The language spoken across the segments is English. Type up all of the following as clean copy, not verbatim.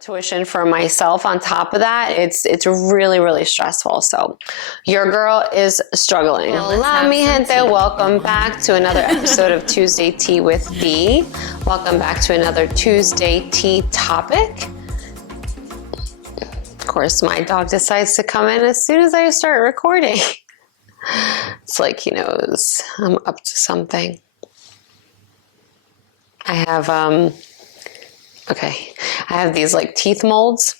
tuition for myself on top of that, it's really, really stressful. So your girl is struggling. Hola, mi gente. Welcome back to another episode of Tuesday Tea with B. Welcome back to another Tuesday Tea topic. Of course, my dog decides to come in as soon as I start recording. It's like he knows I'm up to something. I have these like teeth molds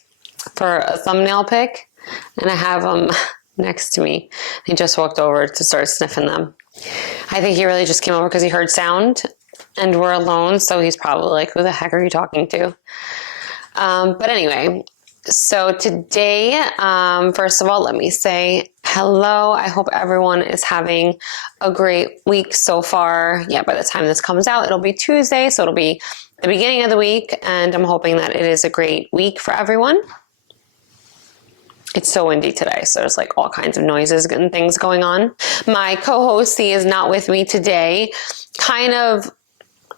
for a thumbnail pic, and I have them next to me. He just walked over to start sniffing them. I think he really just came over because he heard sound and we're alone, so he's probably like, who the heck are you talking to? But anyway, so today, first of all, let me say hello. I hope everyone is having a great week so far. Yeah, by the time this comes out, it'll be Tuesday, so it'll be the beginning of the week, and I'm hoping that it is a great week for everyone. It's so windy today, so there's like all kinds of noises and things going on. My co-host, he is not with me today.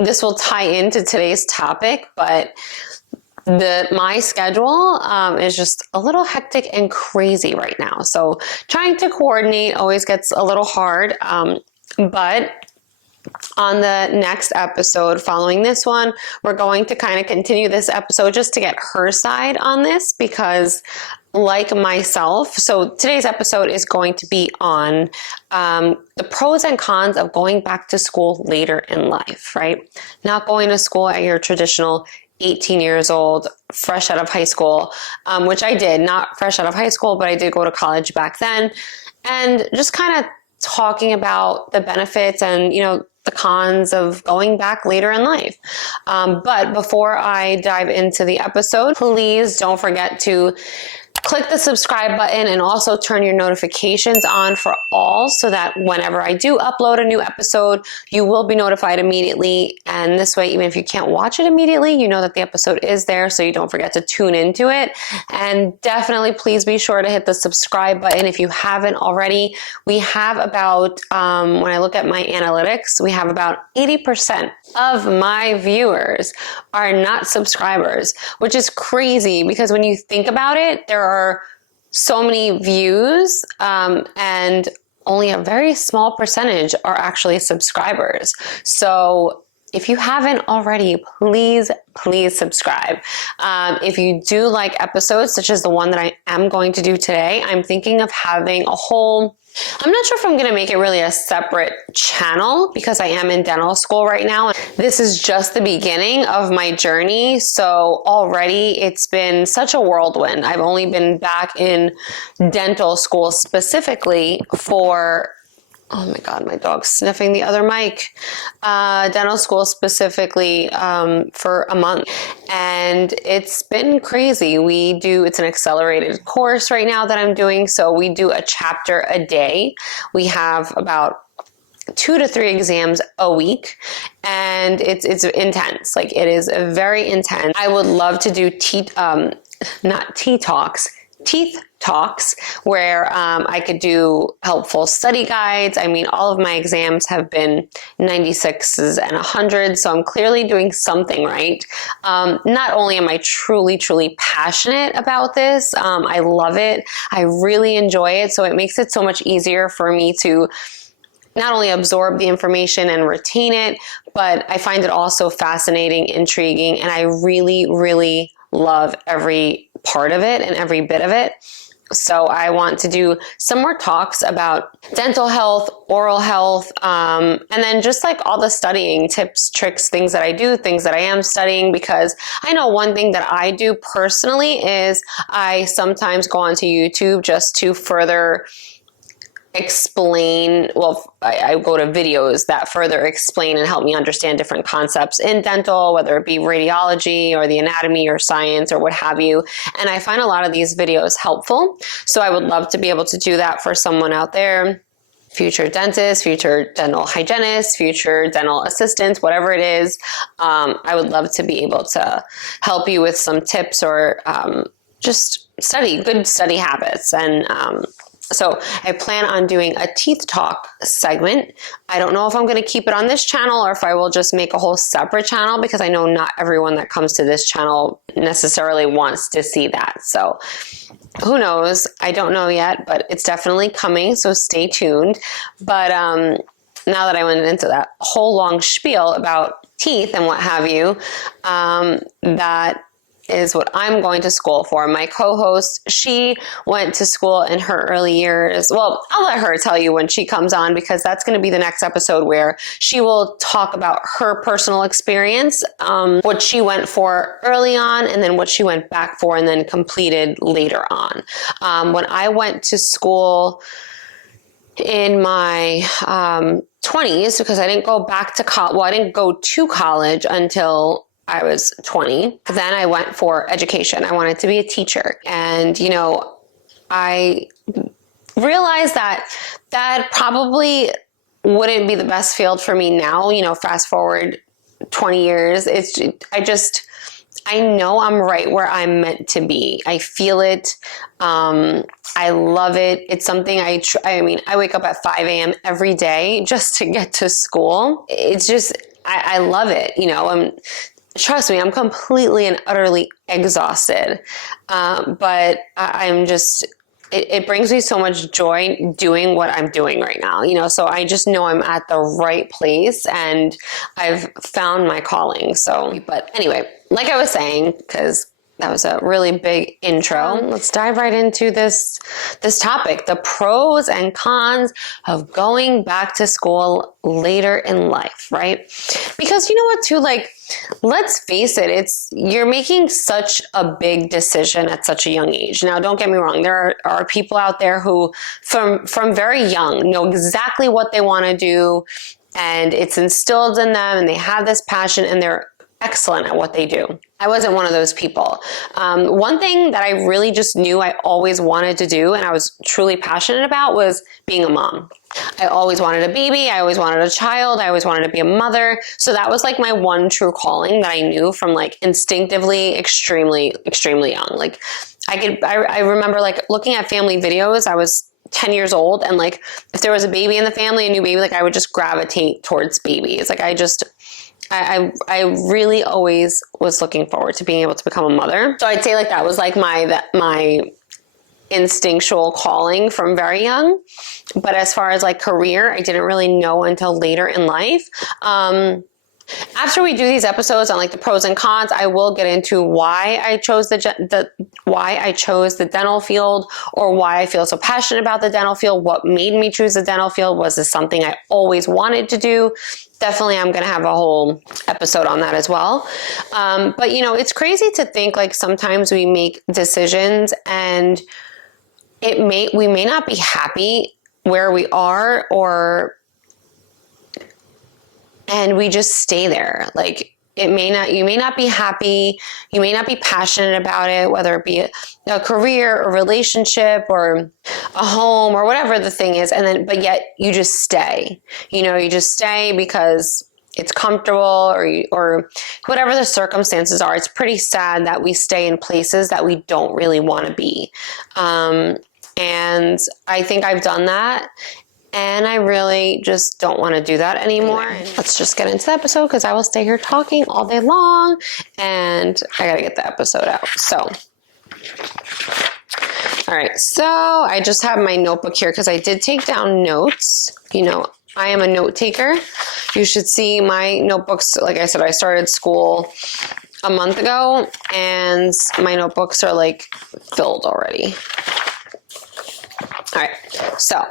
This will tie into today's topic, but my schedule is just a little hectic and crazy right now. So trying to coordinate always gets a little hard, but on the next episode following this one, we're going to kind of continue this episode just to get her side on this, because like myself, so today's episode is going to be on the pros and cons of going back to school later in life, right? Not going to school at your traditional 18 years old, fresh out of high school, which I did, not fresh out of high school, but I did go to college back then, and just kind of talking about the benefits and, the cons of going back later in life. But before I dive into the episode, please don't forget to click the subscribe button and also turn your notifications on for all, so that whenever I do upload a new episode, you will be notified immediately. And this way, even if you can't watch it immediately, you know that the episode is there, so you don't forget to tune into it. And definitely please be sure to hit the subscribe button if you haven't already. We have about, when I look at my analytics, we have about 80% of my viewers are not subscribers, which is crazy because when you think about it, there are so many views and only a very small percentage are actually subscribers. So if you haven't already, please subscribe. If you do like episodes such as the one that I am going to do today, I'm thinking of having I'm not sure if I'm going to make it really a separate channel because I am in dental school right now. This is just the beginning of my journey. So already it's been such a whirlwind. I've only been back in dental school specifically for, oh my God, my dog's sniffing the other mic. Dental school specifically for a month. And it's been crazy. It's an accelerated course right now that I'm doing. So we do a chapter a day. We have about 2 to 3 exams a week, and it's intense. Like, it is very intense. I would love to do teeth talks where I could do helpful study guides. I mean, all of my exams have been 96s and 100s, so I'm clearly doing something right. Not only am I truly, truly passionate about this, I love it. I really enjoy it, so it makes it so much easier for me to not only absorb the information and retain it, but I find it also fascinating, intriguing, and I really, really love every part of it and every bit of it. So I want to do some more talks about dental health, oral health, and then just like all the studying tips, tricks, things that I do, things that I am studying, because I know one thing that I do personally is I sometimes go onto YouTube just to further explain, I go to videos that further explain and help me understand different concepts in dental, whether it be radiology or the anatomy or science or what have you. And I find a lot of these videos helpful. So I would love to be able to do that for someone out there, future dentist, future dental hygienist, future dental assistant, whatever it is. I would love to be able to help you with some tips or just good study habits. And So I plan on doing a teeth talk segment. I don't know if I'm going to keep it on this channel or if I will just make a whole separate channel, because I know not everyone that comes to this channel necessarily wants to see that. So who knows? I don't know yet, but it's definitely coming. So stay tuned. But now that I went into that whole long spiel about teeth and what have you, that is what I'm going to school for. My co-host, she went to school in her early years. Well, I'll let her tell you when she comes on, because that's going to be the next episode where she will talk about her personal experience, what she went for early on, and then what she went back for and then completed later on. When I went to school in my 20s, because I didn't go back to college. Well, I didn't go to college until I was 20. Then I went for education. I wanted to be a teacher. And, you know, I realized that that probably wouldn't be the best field for me now. You know, fast forward 20 years. I know I'm right where I'm meant to be. I feel it. I love it. It's something I wake up at 5 a.m. every day just to get to school. It's just, I love it. You know, trust me, I'm completely and utterly exhausted. But I'm just, it brings me so much joy doing what I'm doing right now, you know, so I just know I'm at the right place and I've found my calling. So, but anyway, like I was saying, because that was a really big intro, let's dive right into this topic, the pros and cons of going back to school later in life, right? Because you know what, too, like, let's face it, you're making such a big decision at such a young age. Now, don't get me wrong. There are people out there who from very young know exactly what they want to do, and it's instilled in them, and they have this passion, and they're excellent at what they do. I wasn't one of those people. One thing that I really just knew I always wanted to do and I was truly passionate about was being a mom. I always wanted a baby. I always wanted a child. I always wanted to be a mother. So that was like my one true calling that I knew from like instinctively, extremely, extremely young. Like I remember like looking at family videos. I was 10 years old, and like if there was a baby in the family, a new baby, like I would just gravitate towards babies. Like I really always was looking forward to being able to become a mother. So I'd say like that was like my instinctual calling from very young. But as far as like career, I didn't really know until later in life. After we do these episodes on like the pros and cons, I will get into why I chose the dental field, or why I feel so passionate about the dental field. What made me choose the dental field? Was this something I always wanted to do? Definitely, I'm going to have a whole episode on that as well. But you know, it's crazy to think like sometimes we make decisions and we may not be happy where we are, and we just stay there. Like you may not be happy. You may not be passionate about it, whether it be a career, a relationship, or a home, or whatever the thing is. But yet you just stay, you know, you just stay because it's comfortable, or whatever the circumstances are. It's pretty sad that we stay in places that we don't really want to be. And I think I've done that. And I really just don't want to do that anymore. Let's just get into the episode, because I will stay here talking all day long and I got to get the episode out. So, all right. So I just have my notebook here because I did take down notes. You know, I am a note taker. You should see my notebooks. Like I said, I started school a month ago and my notebooks are like filled already. All right. So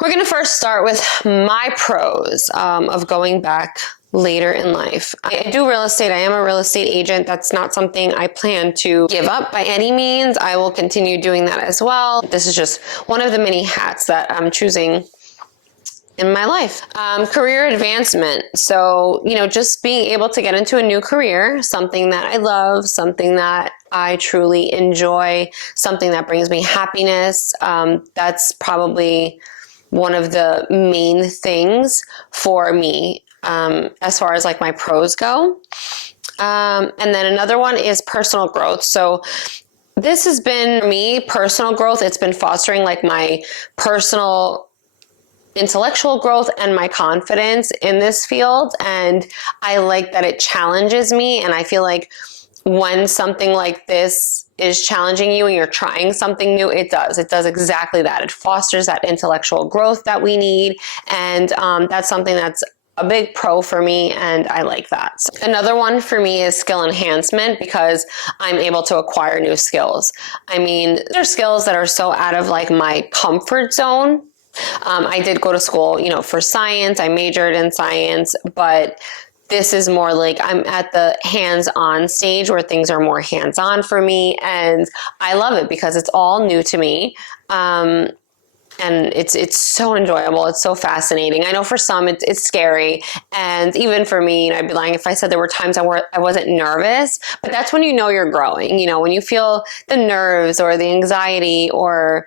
we're going to first start with my pros of going back later in life. I do real estate. I am a real estate agent. That's not something I plan to give up by any means. I will continue doing that as well. This is just one of the many hats that I'm choosing in my life. Career advancement. So, you know, just being able to get into a new career, something that I love, something that I truly enjoy, something that brings me happiness. That's probably one of the main things for me as far as like my pros go. And then another one is personal growth. So this has been, for me, personal growth. It's been fostering like my personal intellectual growth and my confidence in this field. And I like that it challenges me. And I feel like when something like this is challenging you and you're trying something new, it does exactly that. It fosters that intellectual growth that we need. And that's something that's a big pro for me, and I like that. Another one for me is skill enhancement, because I'm able to acquire new skills. I mean, there's skills that are so out of like my comfort zone. I did go to school, for science. I majored in science, but this is more like I'm at the hands-on stage where things are more hands-on for me, and I love it because it's all new to me. And it's so enjoyable. It's so fascinating. I know for some it's scary. And even for me, I'd be lying if I said there were times I wasn't nervous, but that's when you're growing. When you feel the nerves or the anxiety, or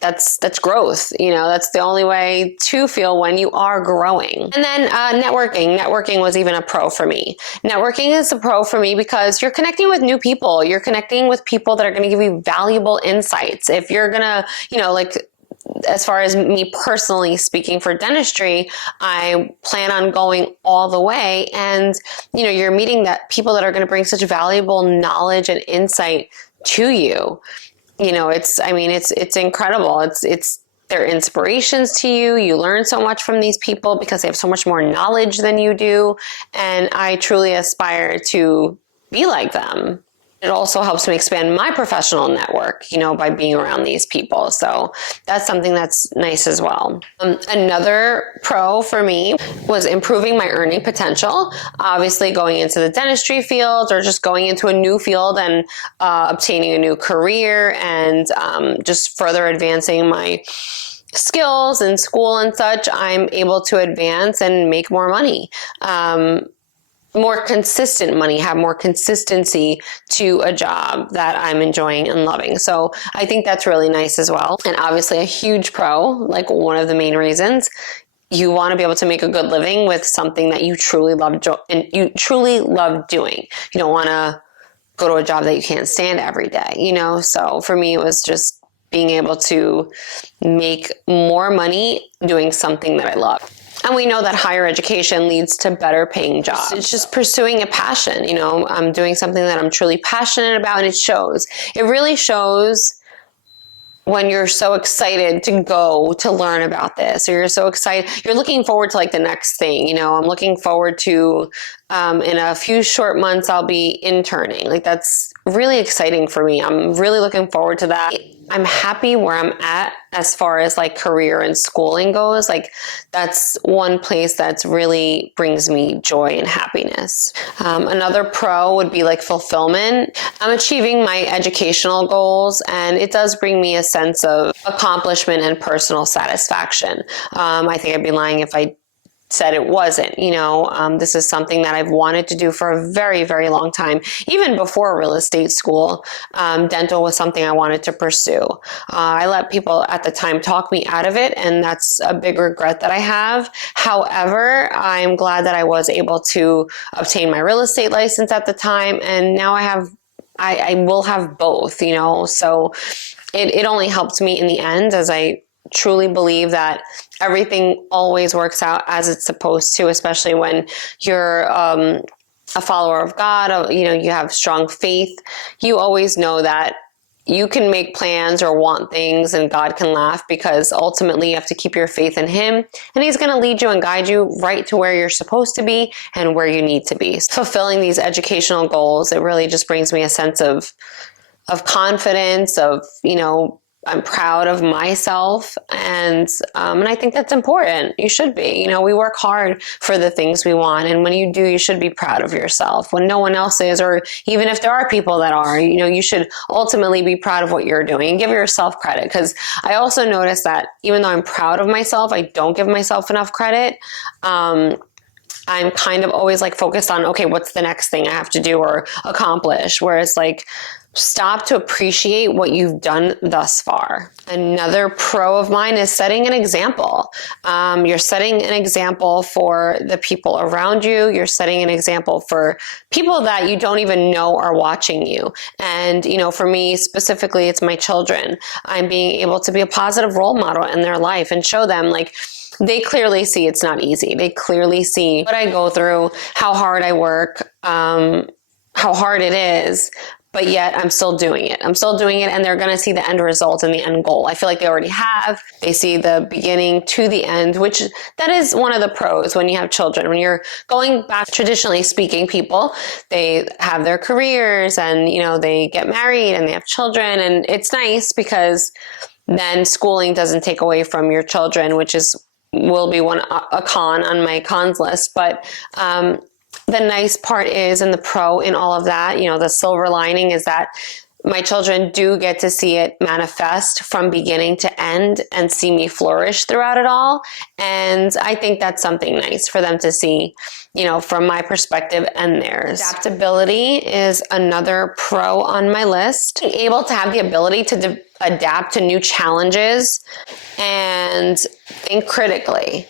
that's growth. That's the only way to feel when you are growing. And then networking. Networking was even a pro for me. Networking is a pro for me because you're connecting with new people. You're connecting with people that are going to give you valuable insights. If you're going to, as far as me personally speaking for dentistry, I plan on going all the way. And, you're meeting people that are going to bring such valuable knowledge and insight to you. It's incredible. It's they're inspirations to you. You learn so much from these people because they have so much more knowledge than you do. And I truly aspire to be like them. It also helps me expand my professional network, by being around these people. So that's something that's nice as well. Another pro for me was improving my earning potential. Obviously, going into the dentistry field or just going into a new field and obtaining a new career and just further advancing my skills in school and such, I'm able to advance and make more money. More consistent money, have more consistency to a job that I'm enjoying and loving. So I think that's really nice as well. And obviously a huge pro, like one of the main reasons, you want to be able to make a good living with something that you truly love and you truly love doing. You don't want to go to a job that you can't stand every day, So for me, it was just being able to make more money doing something that I love. And we know that higher education leads to better paying jobs. It's just pursuing a passion, I'm doing something that I'm truly passionate about, and it shows. It really shows when you're so excited to go to learn about this, or you're so excited, you're looking forward to like the next thing, I'm looking forward to, in a few short months, I'll be interning. Like that's really exciting for me. I'm really looking forward to that. I'm happy where I'm at as far as like career and schooling goes. Like that's one place that's really brings me joy and happiness. Another pro would be like fulfillment. I'm achieving my educational goals, and it does bring me a sense of accomplishment and personal satisfaction. I think I'd be lying if I said it wasn't. This is something that I've wanted to do for a very, very long time. Even before real estate school, dental was something I wanted to pursue. I let people at the time talk me out of it, and that's a big regret that I have. However, I'm glad that I was able to obtain my real estate license at the time, and now I will have both, so it only helped me in the end, as I truly believe that everything always works out as it's supposed to, especially when you're a follower of God, you have strong faith. You always know that you can make plans or want things and God can laugh, because ultimately you have to keep your faith in Him, and He's going to lead you and guide you right to where you're supposed to be and where you need to be. Fulfilling these educational goals, it really just brings me a sense of confidence, of, I'm proud of myself, and I think that's important. You should be. We work hard for the things we want, and when you do, you should be proud of yourself. When no one else is, or even if there are people that are, you should ultimately be proud of what you're doing and give yourself credit. Because I also noticed that even though I'm proud of myself, I don't give myself enough credit. I'm kind of always like focused on, okay, what's the next thing I have to do or accomplish? Whereas like stop to appreciate what you've done thus far. Another pro of mine is setting an example. You're setting an example for the people around you. You're setting an example for people that you don't even know are watching you. And, for me specifically, it's my children. I'm being able to be a positive role model in their life and show them, like, they clearly see it's not easy. They clearly see what I go through, how hard I work, how hard it is. But yet I'm still doing it. I'm still doing it, and they're going to see the end result and the end goal. I feel like they already have. They see the beginning to the end, which that is one of the pros when you have children. When you're going back, traditionally speaking, people, they have their careers and, they get married and they have children. And it's nice because then schooling doesn't take away from your children, which will be a con on my cons list. But, the nice part is, and the pro in all of that, the silver lining is that my children do get to see it manifest from beginning to end and see me flourish throughout it all. And I think that's something nice for them to see, from my perspective and theirs. Adaptability is another pro on my list. Being able to have the ability to adapt to new challenges and think critically,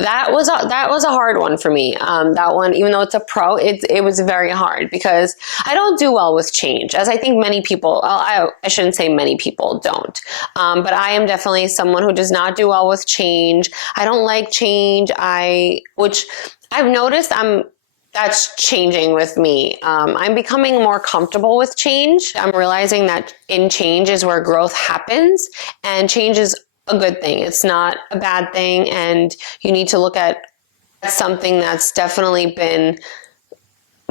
that was a hard one for me. That one, even though it's a pro, it was very hard because I don't do well with change, as I think many people, I shouldn't say many people don't, but I am definitely someone who does not do well with change. I don't like change, which I've noticed that's changing with me. I'm becoming more comfortable with change. I'm realizing that in change is where growth happens, and change is a good thing. It's not a bad thing, and you need to look at something that's definitely been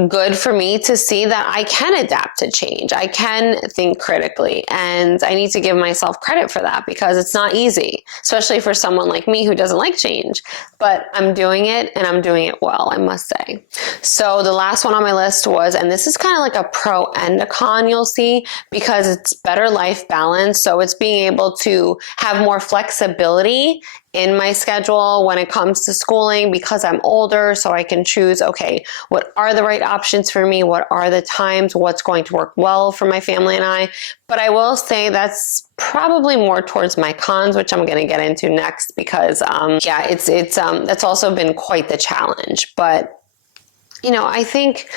good for me to see that I can adapt to change. I can think critically, and I need to give myself credit for that because it's not easy, especially for someone like me who doesn't like change, but I'm doing it and I'm doing it well, I must say. So the last one on my list was, and this is kind of like a pro and a con, you'll see, because it's better life balance. So it's being able to have more flexibility in my schedule when it comes to schooling because I'm older, so I can choose, okay, what are the right options for me? What are the times? What's going to work well for my family and I? But I will say that's probably more towards my cons, which I'm going to get into next because, that's also been quite the challenge. But, I think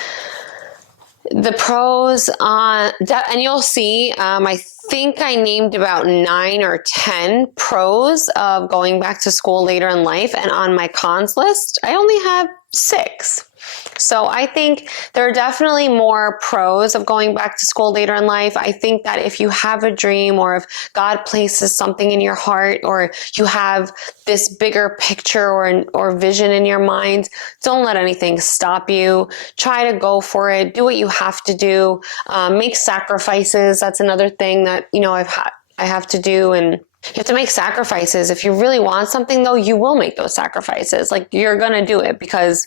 the pros and you'll see, I think I named about 9 or 10 pros of going back to school later in life. And on my cons list, I only have 6. So I think there are definitely more pros of going back to school later in life. I think that if you have a dream, or if God places something in your heart, or you have this bigger picture or vision in your mind, don't let anything stop you. Try to go for it. Do what you have to do. Make sacrifices. That's another thing that, I have to do. And you have to make sacrifices. If you really want something, though, you will make those sacrifices. Like, you're going to do it because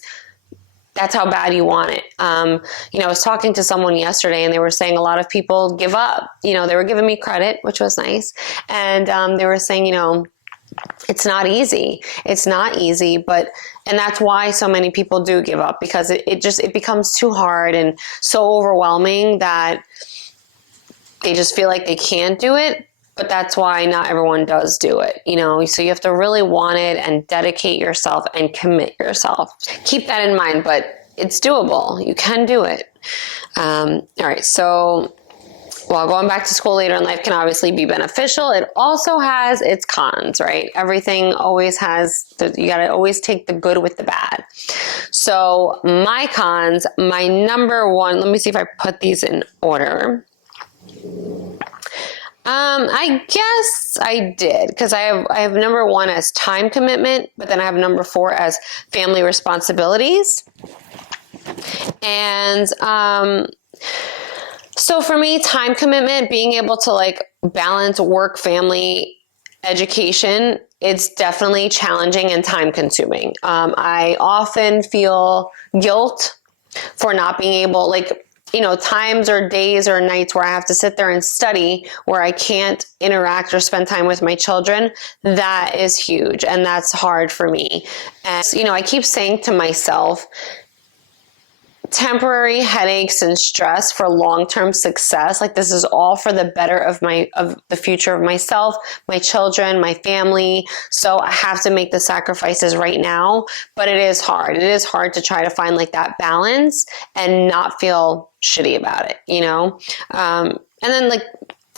that's how bad you want it. I was talking to someone yesterday and they were saying a lot of people give up. They were giving me credit, which was nice. And they were saying, it's not easy. It's not easy, and that's why so many people do give up, because it becomes too hard and so overwhelming that they just feel like they can't do it. But that's why not everyone does do it, so you have to really want it and dedicate yourself and commit yourself. Keep that in mind, but it's doable. You can do it. All right. So while going back to school later in life can obviously be beneficial, it also has its cons, right? Everything always has, you got to always take the good with the bad. So my cons, my number one, let me see if I put these in order. I guess I did, because I have number 1 as time commitment, but then I have number 4 as family responsibilities. And so for me, time commitment, being able to balance work, family, education, it's definitely challenging and time consuming. I often feel guilt for not being able, times or days or nights where I have to sit there and study, where I can't interact or spend time with my children. That is huge, and that's hard for me. And, I keep saying to myself, temporary headaches and stress for long-term success. Like, this is all for the better of the future of myself, my children, my family. So I have to make the sacrifices right now, but it is hard. It is hard to try to find like that balance and not feel shitty about it, you know? And then like,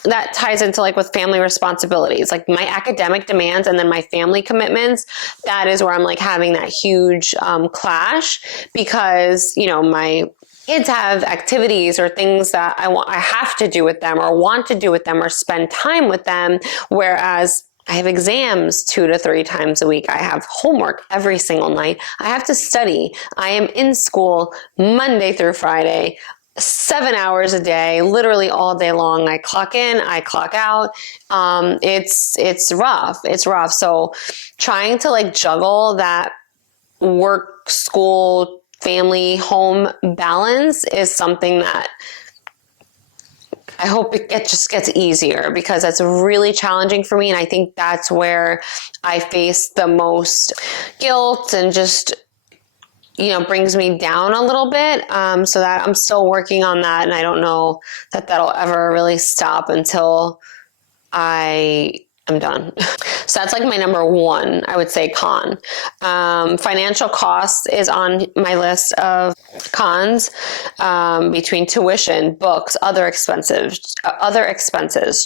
that ties into like with family responsibilities, like my academic demands and then my family commitments. That is where I'm like having that huge clash, because, you know, my kids have activities or things that I have to do with them or want to do with them or spend time with them. Whereas I have exams 2 to 3 times a week. I have homework every single night. I have to study. I am in school Monday through Friday. 7 hours a day, literally all day long. I clock in, I clock out. It's rough. It's rough. So trying to like juggle that work, school, family, home balance is something that I hope it just gets easier, because that's really challenging for me. And I think that's where I face the most guilt and just, you know, brings me down a little bit. So that I'm still working on that. And I don't know that that'll ever really stop until I am done. So that's like my number one, I would say, con. Financial costs is on my list of cons, between tuition, books, other expenses,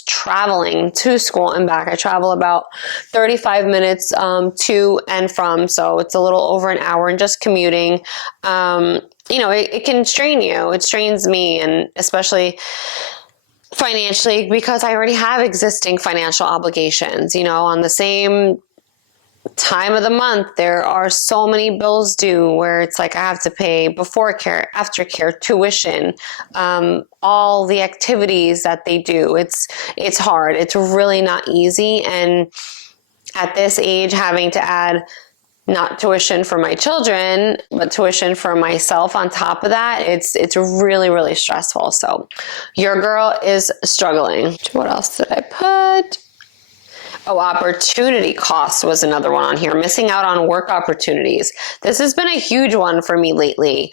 traveling to school and back. I travel about 35 minutes to and from, so it's a little over an hour, and just commuting. You know, it can strain you. It strains me, and especially financially, because I already have existing financial obligations. You know, on the same time of the month, there are so many bills due where it's like I have to pay before care, after care, tuition, all the activities that they do. It's hard. It's really not easy. And at this age, having to add not tuition for my children, but tuition for myself on top of that, it's really, really stressful. So your girl is struggling. What else did I put? Oh, opportunity cost was another one on here. Missing out on work opportunities. This has been a huge one for me lately.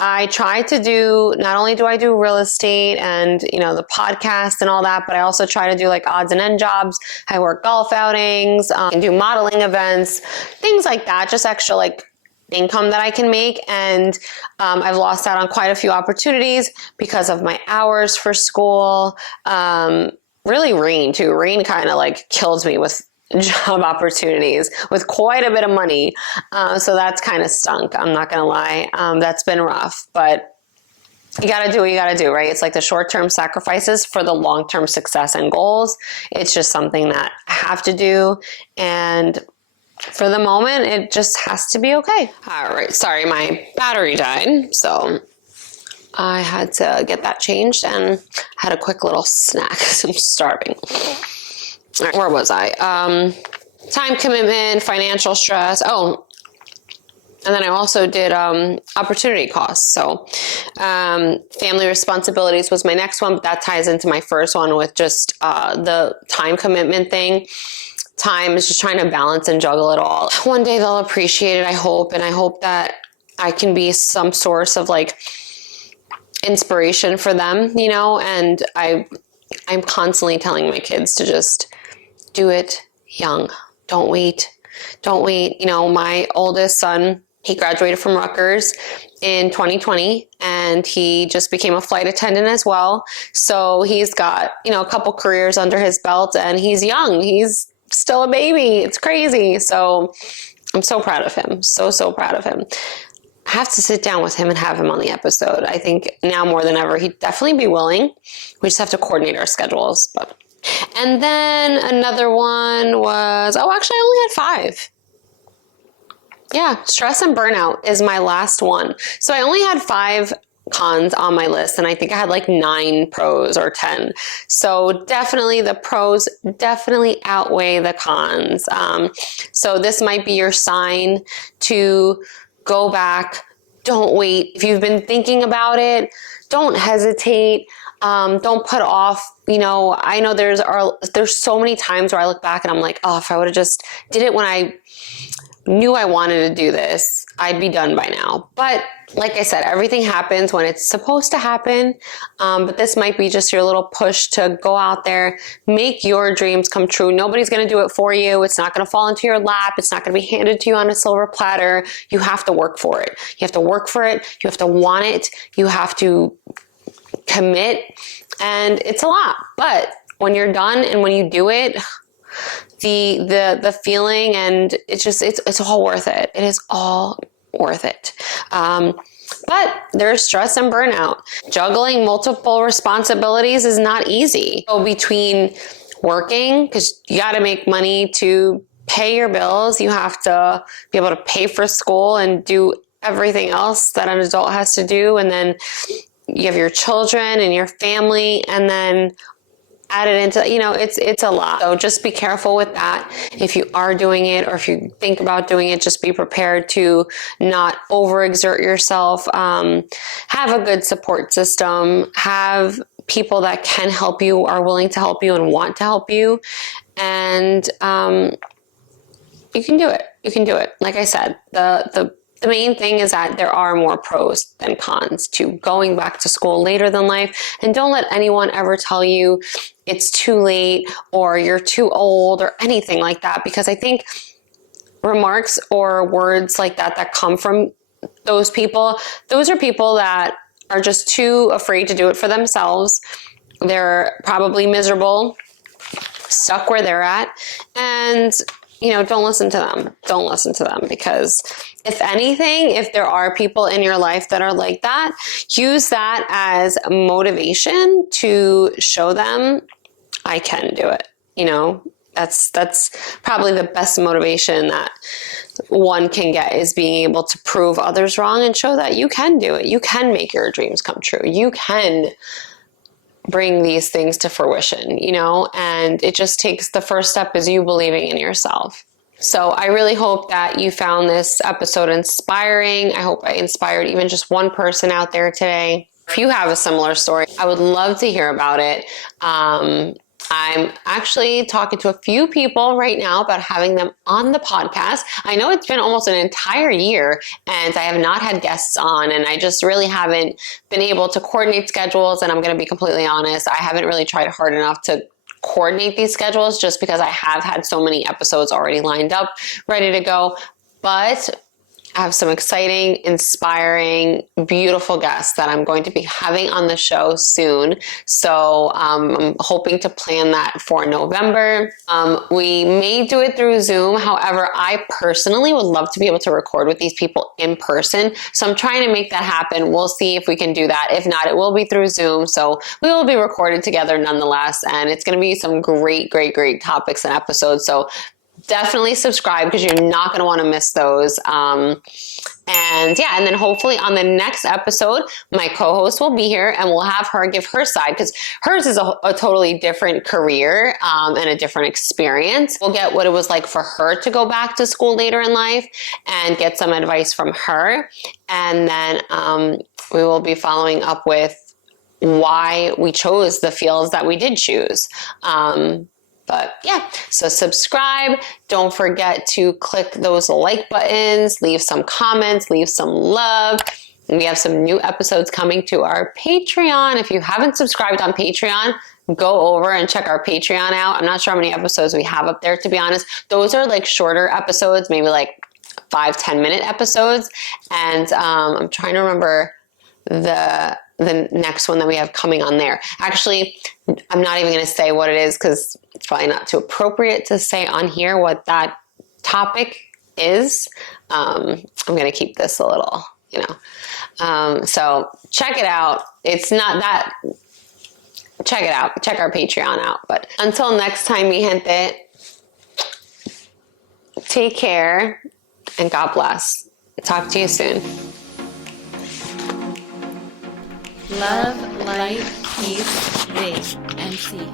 I try to do, not only do I do real estate and, you know, the podcast and all that, but I also try to do like odds and end jobs. I work golf outings, and do modeling events, things like that, just extra like income that I can make. And I've lost out on quite a few opportunities because of my hours for school. Really rain too. Rain kind of like kills me with job opportunities with quite a bit of money. So that's kind of stunk. I'm not going to lie. That's been rough, but you got to do what you got to do, right? It's like the short-term sacrifices for the long-term success and goals. It's just something that I have to do. And for the moment, it just has to be okay. All right. Sorry, my battery died. So I had to get that changed and had a quick little snack because I'm starving. All right, where was I? Time commitment, financial stress. Oh, and then I also did opportunity costs. So family responsibilities was my next one, but that ties into my first one with just the time commitment thing. Time is just trying to balance and juggle it all. One day they'll appreciate it, I hope, and I hope that I can be some source of like inspiration for them, you know, and I'm constantly telling my kids to just do it young. Don't wait. Don't wait. You know, my oldest son, he graduated from Rutgers in 2020 and he just became a flight attendant as well. So he's got, you know, a couple careers under his belt and he's young. He's still a baby. It's crazy. So I'm so proud of him. So proud of him. I have to sit down with him and have him on the episode. I think now more than ever, he'd definitely be willing. We just have to coordinate our schedules. And then another one was, actually I only had 5. Yeah, stress and burnout is my last one. So I only had 5 cons on my list and I think I had like 9 pros or 10. So definitely the pros definitely outweigh the cons. So this might be your sign to go back. Don't wait. If you've been thinking about it, don't hesitate. Don't put off, you know, I know there's so many times where I look back and I'm like, oh, if I would have just did it when I knew I wanted to do this, I'd be done by now. But like I said, everything happens when it's supposed to happen. But this might be just your little push to go out there, make your dreams come true. Nobody's going to do it for you. It's not going to fall into your lap. It's not going to be handed to you on a silver platter. You have to work for it. You have to work for it. You have to want it. You have to commit. And it's a lot. But when you're done and when you do it, the feeling, and it's all worth it. It is all worth it. But there's stress and burnout. Juggling multiple responsibilities is not easy. So between working, because you got to make money to pay your bills, you have to be able to pay for school and do everything else that an adult has to do. And then you have your children and your family, and then added into, it's a lot. So just be careful with that. If you are doing it, or if you think about doing it, just be prepared to not overexert yourself. Have a good support system. Have people that can help you, are willing to help you, and want to help you. And you can do it. You can do it. Like I said, the main thing is that there are more pros than cons to going back to school later than life. And don't let anyone ever tell you it's too late or you're too old or anything like that, because I think remarks or words like that come from those are people that are just too afraid to do it for themselves. They're probably miserable, stuck where they're at, and don't listen to them. Don't listen to them, because if anything, if there are people in your life that are like that, use that as motivation to show them I can do it. That's probably the best motivation that one can get, is being able to prove others wrong and show that you can do it. You can make your dreams come true. You can bring these things to fruition, and it just takes, the first step is you believing in yourself. So I really hope that you found this episode inspiring. I hope I inspired even just one person out there today. If you have a similar story, I would love to hear about it. I'm actually talking to a few people right now about having them on the podcast. I know it's been almost an entire year and I have not had guests on, and I just really haven't been able to coordinate schedules. And I'm going to be completely honest, I haven't really tried hard enough to coordinate these schedules, just because I have had so many episodes already lined up, ready to go. But I have some exciting, inspiring, beautiful guests that I'm going to be having on the show soon. So I'm hoping to plan that for November. We may do it through Zoom. However, I personally would love to be able to record with these people in person. So I'm trying to make that happen. We'll see if we can do that. If not, it will be through Zoom. So we will be recorded together nonetheless. And it's going to be some great, great, great topics and episodes. So definitely subscribe, because you're not going to want to miss those. And then hopefully on the next episode, my co-host will be here and we'll have her give her side, because hers is a totally different career and a different experience. We'll get what it was like for her to go back to school later in life and get some advice from her. And then we will be following up with why we chose the fields that we did choose. But yeah, so subscribe. Don't forget to click those like buttons, leave some comments, leave some love. We have some new episodes coming to our Patreon. If you haven't subscribed on Patreon, go over and check our Patreon out. I'm not sure how many episodes we have up there, to be honest. Those are like shorter episodes, maybe like 5-10 minute episodes. And I'm trying to remember the next one that we have coming on there. Actually, I'm not even going to say what it is, because it's probably not too appropriate to say on here what that topic is. I'm going to keep this a little, so check it out. It's not that, check it out. Check our Patreon out. But until next time, mi gente, take care and God bless. Talk to you soon. Love, light, peace, they, and see.